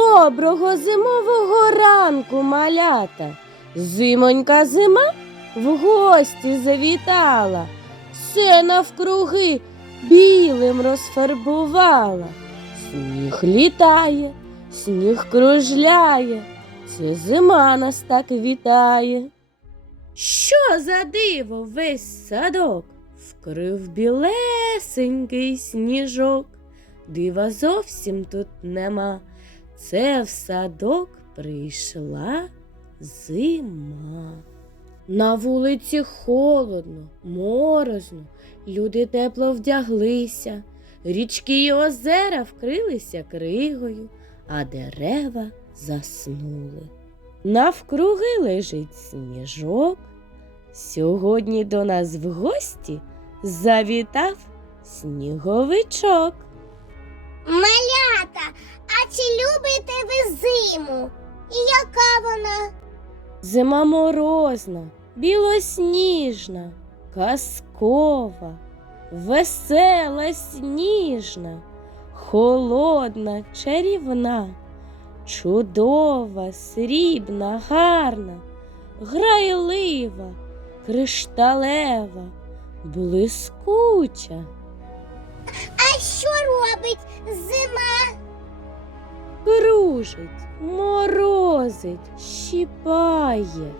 Доброго зимового ранку, малята. Зимонька зима в гості завітала, все навкруги білим розфарбувала. Сніг літає, сніг кружляє, це зима нас так вітає. Що за диво весь садок вкрив білесенький сніжок. Дива зовсім тут нема. Це в садок прийшла зима. На вулиці холодно, морозно, люди тепло вдяглися, річки й озера вкрилися кригою, а дерева заснули. Навкруги лежить сніжок. Сьогодні до нас в гості завітав сніговичок. Малята, а чи любите ви зиму? І яка вона? Зима морозна, білосніжна, казкова, весела, сніжна, холодна, чарівна, чудова, срібна, гарна, грайлива, кришталева, блискуча. А що робить зима? Кружить, морозить, щіпає,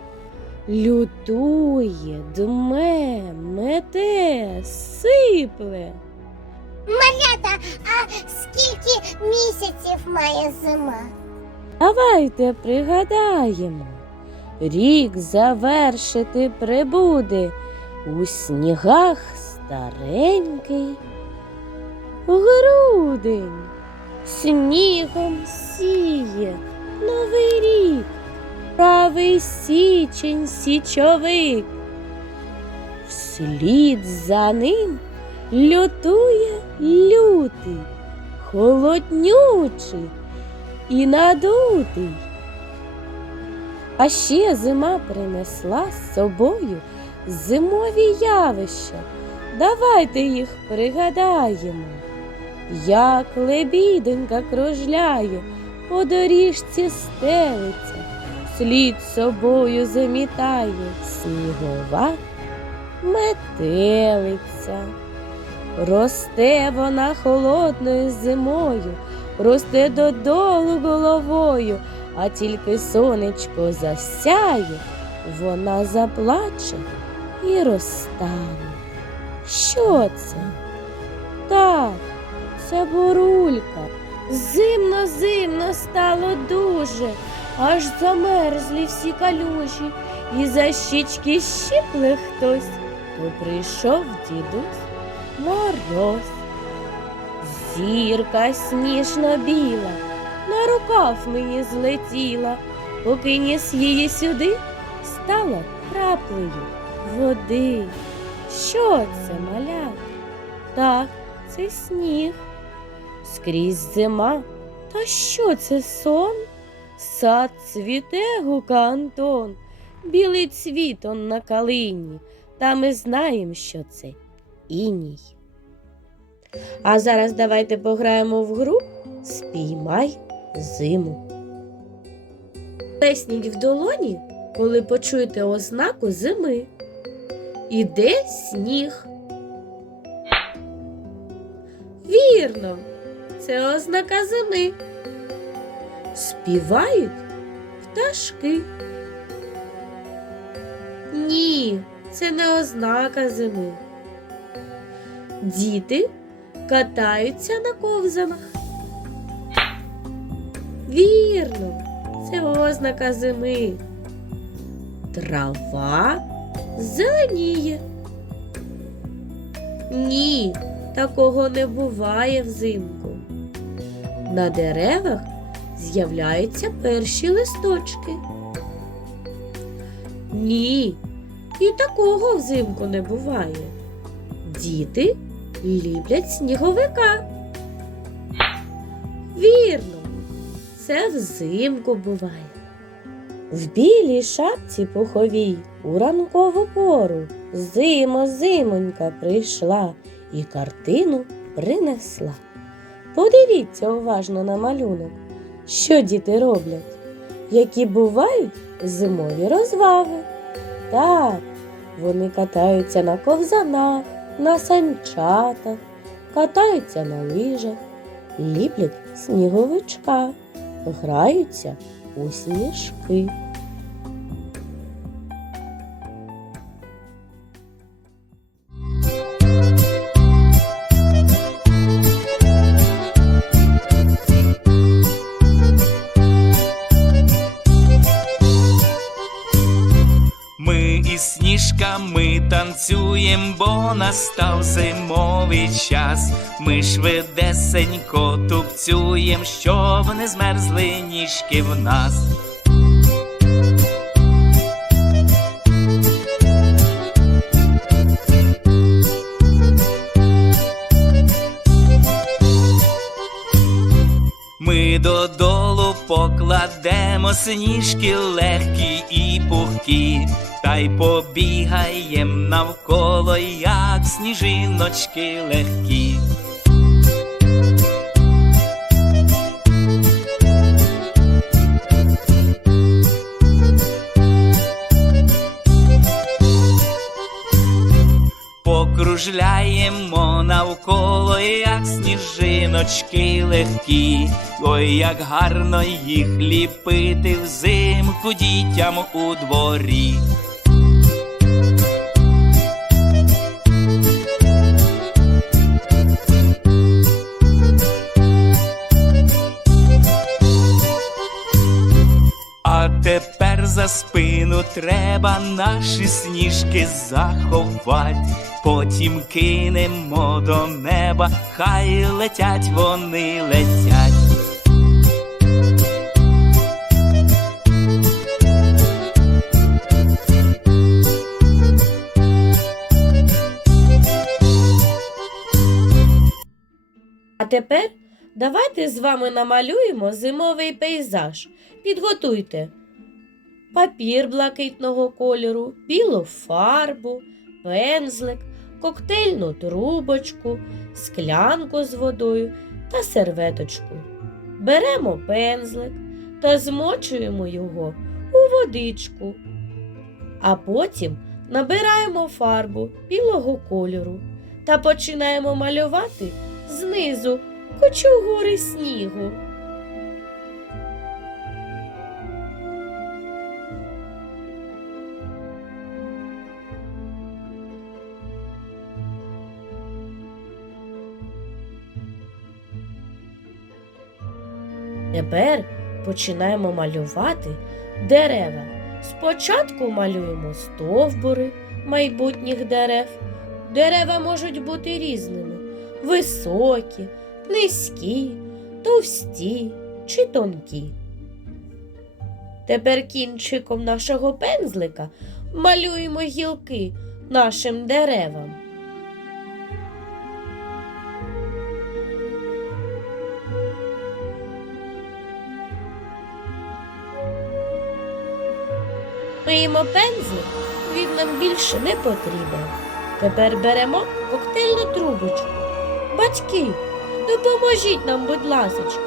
лютує, дме, мете, сипле. Малята, а скільки місяців має зима? Давайте пригадаємо, рік завершити прибуде у снігах старенький грудень. Снігом сіє новий рік, правий січень січовик. Вслід за ним лютує лютий, холоднючий і надутий. А ще зима принесла з собою зимові явища. Давайте їх пригадаємо. Як лебідонька кружляє, по доріжці стелиться, слід собою замітає снігова метелиця. Росте вона холодною зимою, росте додолу головою, а тільки сонечко засяє, вона заплаче і розтане. Що це? Так, це бурулька. Зимно, зимно стало дуже, аж замерзлі всі калюжі, і за щічки щипле хтось, то прийшов дідусь мороз. Зірка сніжно біла, на рукав мені злетіла, поки ніс її сюди, стала краплею води. Що це, маля? Так, це сніг. Скрізь зима. Та що це сон? Сад цвіте, гука Антон, білий цвітон на калині, та ми знаємо, що це іній. А зараз давайте пограємо в гру Спіймай зиму. Плесніть в долоні, коли почуєте ознаку зими. Іде сніг. Вірно, це ознака зими. Співають пташки. Ні, це не ознака зими. Діти катаються на ковзанах. Вірно, це ознака зими. Трава зеленіє. Ні, такого не буває взимку. На деревах з'являються перші листочки. Ні, і такого взимку не буває. Діти люблять сніговика. Вірно, це взимку буває. В білій шапці пуховій у ранкову пору зимо зимонька прийшла і картину принесла. Подивіться уважно на малюнок. Що діти роблять? Які бувають зимові розваги? Так, вони катаються на ковзанах, на санчатах, катаються на лижах, ліплять сніговичка, граються у сніжки. Із сніжками танцюєм, бо настав зимовий час. Ми швидесенько тупцюєм, щоб не змерзли ніжки в нас. Ми додолу покладемо сніжки легкі і пухкі, та й побігаєм навколо, як сніжиночки легкі. Покружляємо навколо, як сніжиночки легкі. Ой, як гарно їх ліпити взимку дітям у дворі. За спину треба наші сніжки заховать, потім кинемо до неба, хай летять вони летять. А тепер давайте з вами намалюємо зимовий пейзаж. Підготуйте папір блакитного кольору, білу фарбу, пензлик, коктейльну трубочку, склянку з водою та серветочку. Беремо пензлик та змочуємо його у водичку, а потім набираємо фарбу білого кольору та починаємо малювати знизу кучугури снігу. Тепер починаємо малювати дерева. Спочатку малюємо стовбури майбутніх дерев. Дерева можуть бути різними: високі, низькі, товсті чи тонкі. Тепер кінчиком нашого пензлика малюємо гілки нашим деревам. Миємо пензлик, він нам більше не потрібен. Тепер беремо коктейльну трубочку. Батьки, допоможіть нам, будь ласочка,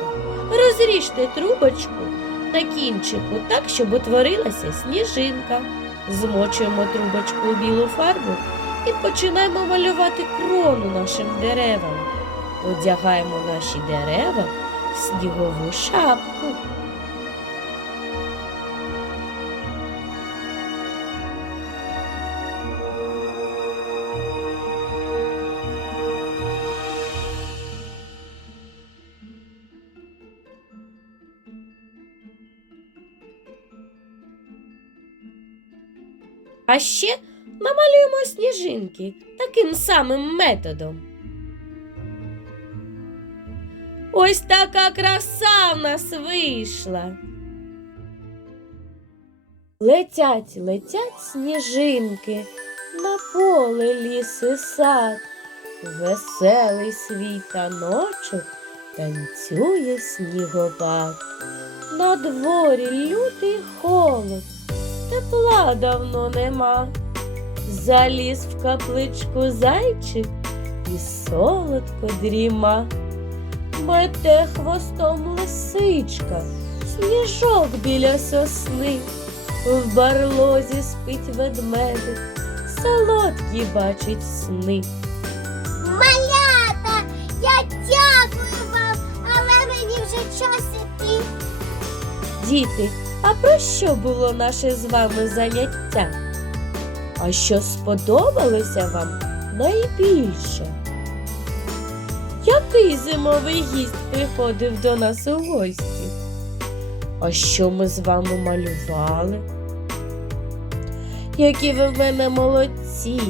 розріжте трубочку на кінчику так, щоб утворилася сніжинка. Змочуємо трубочку у білу фарбу і починаємо малювати крону нашим деревам. Одягаємо наші дерева в снігову шапку. А ще намалюємо сніжинки таким самим методом. Ось така краса в нас вийшла. Летять, летять сніжинки на поле ліс і сад. Веселий свій таночок танцює снігопад. На дворі лютий холод, тепла давно нема. Заліз в капличку зайчик і солодко дріма. мете хвостом лисичка, сніжок біля сосни, в барлозі спить ведмедик, солодкі бачить сни. Малята, я дякую вам, але мені вже час іти. Діти, а про що було наше з вами заняття? А що сподобалося вам найбільше? Який зимовий гість приходив до нас у гості? А що ми з вами малювали? Які ви в мене молодці!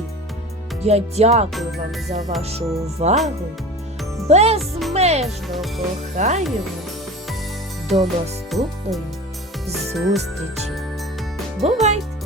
Я дякую вам за вашу увагу. Безмежно кохаємо. До наступної зустрічі. Бувайте!